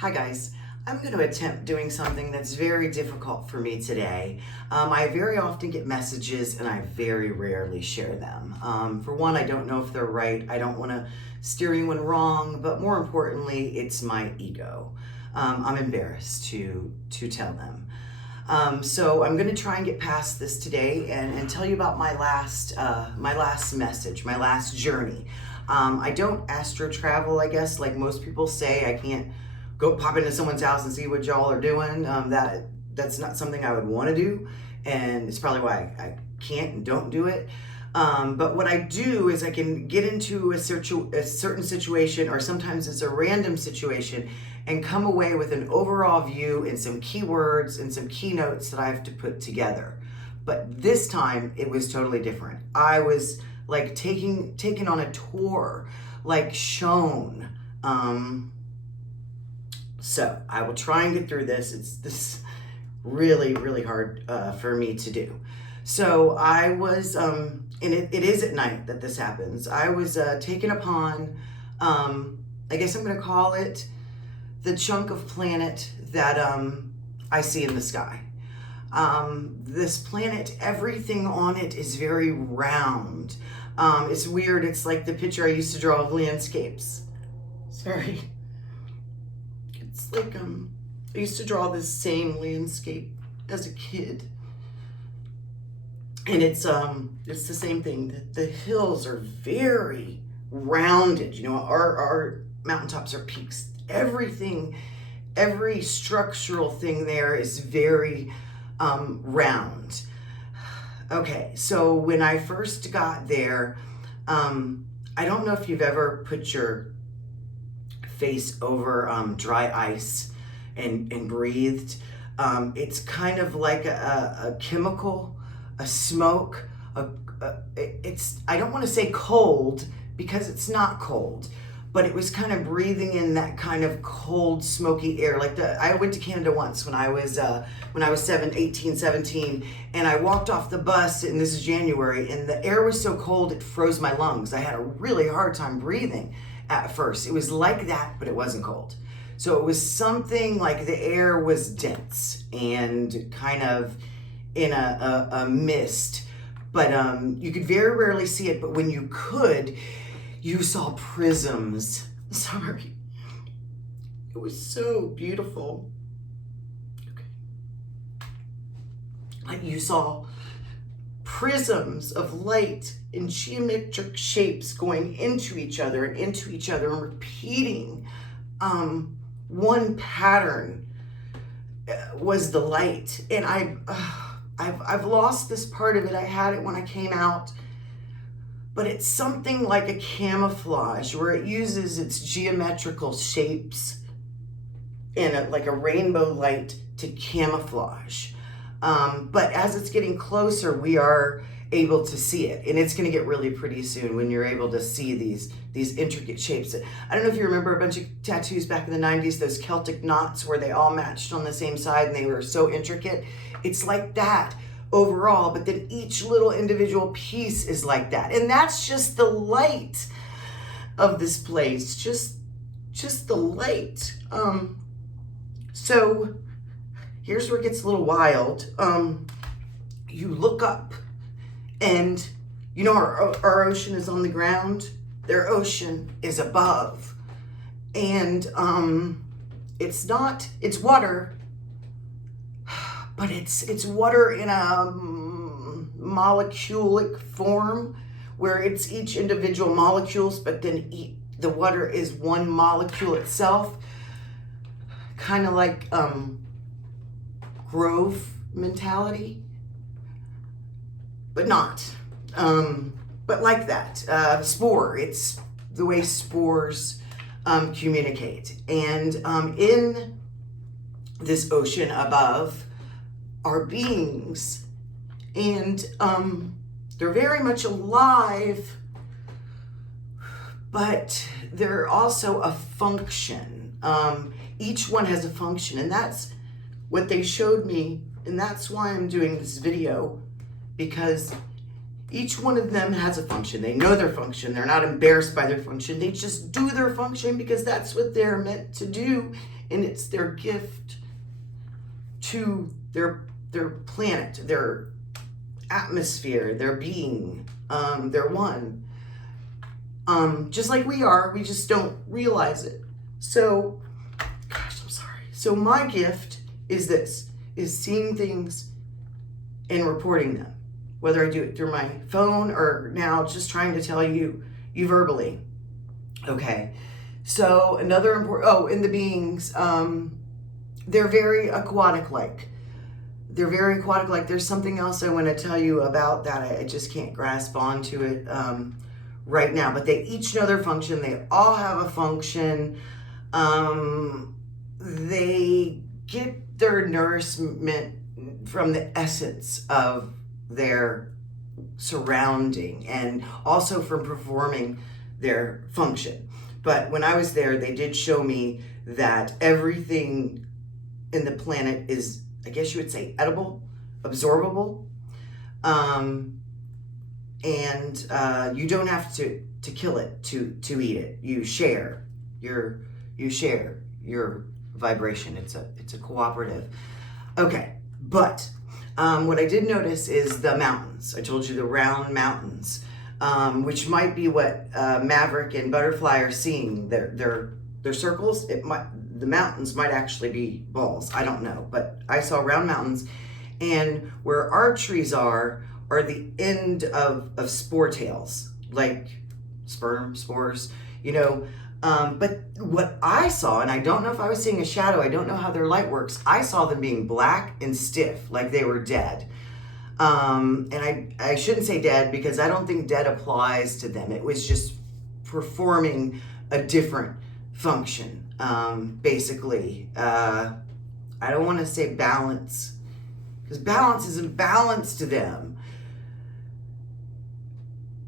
Hi guys, I'm going to attempt doing something that's very difficult for me today. I very often get messages and I very rarely share them. For one, I don't know if they're right. I don't want to steer anyone wrong, but more importantly, it's my ego. I'm embarrassed to tell them. So I'm going to try and get past this today and tell you about my last message, my last journey. I don't astro travel, I guess, like most people say. I can't go pop into someone's house and see what y'all are doing. That's not something I would want to do, and it's probably why I can't and don't do it. But what I do is I can get into a certain situation, or sometimes it's a random situation, and come away with an overall view and some keywords and some keynotes that I have to put together. But this time it was totally different. I was like taken on a tour, like shown. So I will try and get through this. This really, really hard for me to do. So I was, and it is at night that this happens. I was taken upon, I guess I'm going to call it the chunk of planet that I see in the sky. This planet, everything on it is very round. It's weird. It's like the picture I used to draw of landscapes. Sorry. It's like I used to draw this same landscape as a kid, and it's the same thing. The hills are very rounded. You know, our mountaintops are peaks. Everything, every structural thing there is very round. Okay, so when I first got there, I don't know if you've ever put your face over dry ice and breathed. It's kind of like a chemical, a smoke. It's, I don't want to say cold because it's not cold, but it was kind of breathing in that kind of cold, smoky air. Like I went to Canada once when I was 18, 17, and I walked off the bus, and this is January, and the air was so cold it froze my lungs. I had a really hard time breathing at first. It was like that, but it wasn't cold. So it was something like the air was dense and kind of in a mist, but you could very rarely see it, but when you could, you saw prisms. Sorry. It was so beautiful. Okay. Like you saw prisms of light in geometric shapes going into each other and repeating one pattern was the light. And I've lost this part of it. I had it when I came out, but it's something like a camouflage where it uses its geometrical shapes and like a rainbow light to camouflage. But as it's getting closer, we are able to see it, and it's going to get really pretty soon when you're able to see these intricate shapes. I don't know if you remember a bunch of tattoos back in the 90s, those Celtic knots where they all matched on the same side and they were so intricate. It's like that overall, but then each little individual piece is like that, and that's just the light of this place, just the light. So here's where it gets a little wild. You look up, and you know our ocean is on the ground. Their ocean is above, and it's water, but it's water in a moleculic form where it's each individual molecules, but then the water is one molecule itself, kind of like Grove mentality, but not. But like that. Spore, it's the way spores communicate. And in this ocean above are beings, and they're very much alive, but they're also a function. Each one has a function, and that's what they showed me, and that's why I'm doing this video, because each one of them has a function. They know their function. They're not embarrassed by their function. They just do their function because that's what they're meant to do and it's their gift to their planet, their atmosphere, their being, their one. Just like we are, we just don't realize it. So, gosh, I'm sorry. So my gift is this, is seeing things and reporting them. Whether I do it through my phone or now just trying to tell you verbally. Okay. So another important, and the beings, they're very aquatic-like. They're very aquatic-like. There's something else I want to tell you about that. I just can't grasp onto it right now. But they each know their function. They all have a function. They get their nourishment from the essence of their surrounding and also from performing their function. But when I was there, they did show me that everything in the planet is, I guess you would say, edible, absorbable, and you don't have to kill it to eat it. You share your vibration. It's a cooperative. Okay, but what I did notice is the mountains. I told you the round mountains, which might be what Maverick and Butterfly are seeing. They're circles. The mountains might actually be balls. I don't know, but I saw round mountains, and where our trees are the end of spore tails, like sperm, spores, but what I saw, and I don't know if I was seeing a shadow, I don't know how their light works, I saw them being black and stiff, like they were dead. And I shouldn't say dead because I don't think dead applies to them. It was just performing a different function, basically. I don't want to say balance, because balance isn't balance to them.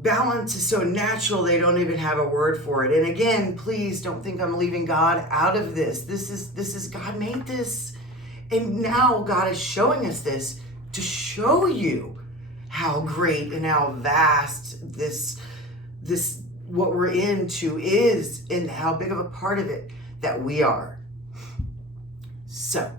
Balance is so natural, they don't even have a word for it. And again, please don't think I'm leaving God out of this. This is God made this. And now God is showing us this to show you how great and how vast this what we're into is, and how big of a part of it that we are. So,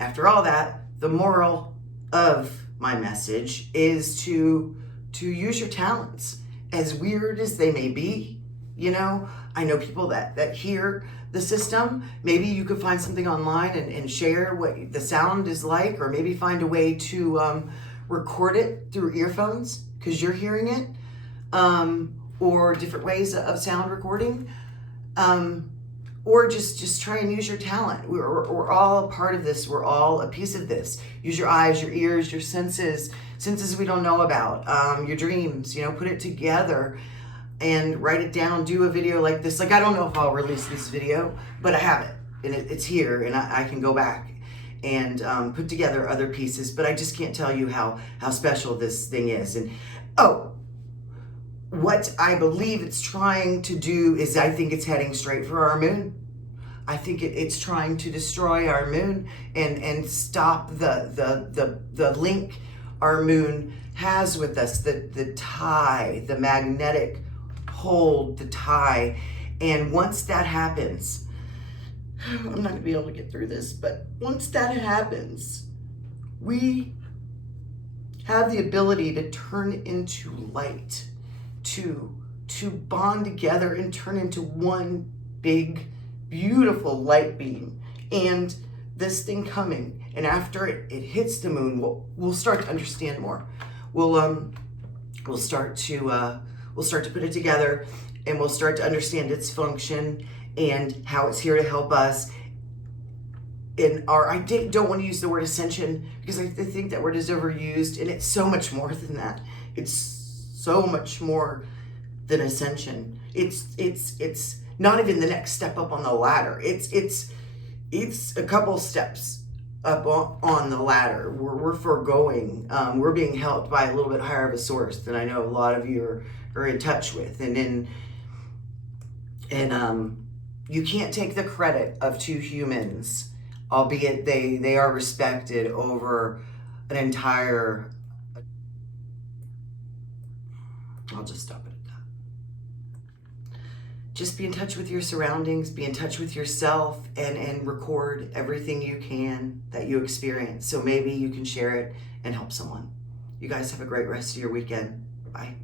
after all that, the moral of my message is to use your talents, as weird as they may be. I know people that hear the system. Maybe you could find something online and share what the sound is like, or maybe find a way to record it through earphones because you're hearing it, or different ways of sound recording, or just try and use your talent. We're all a part of this. We're all a piece of this. Use your eyes, your ears, your senses we don't know about, your dreams, put it together and write it down. Do a video like this. Like, I don't know if I'll release this video, but I have it, and it's here, and I can go back and put together other pieces, but I just can't tell you how special this thing is. And what I believe it's trying to do is, I think it's heading straight for our moon. I think it's trying to destroy our moon and stop the link our moon has with us, the tie, the magnetic hold, the tie. And once that happens, I'm not gonna be able to get through this, but once that happens, we have the ability to turn into light, to bond together and turn into one big, beautiful light beam. And this thing coming, and after it hits the moon, we'll start to understand more. We'll start to put it together, and we'll start to understand its function and how it's here to help us. I don't want to use the word ascension because I think that word is overused, and it's so much more than that. It's so much more than ascension. It's not even the next step up on the ladder. It's a couple steps up on the ladder. We're foregoing. We're being helped by a little bit higher of a source than I know a lot of you are in touch with, and you can't take the credit of two humans, albeit they are respected over an entire. I'll just stop it at that. just be in touch with your surroundings, be in touch with yourself, and record everything you can that you experience. So maybe you can share it and help someone. You guys have a great rest of your weekend. Bye.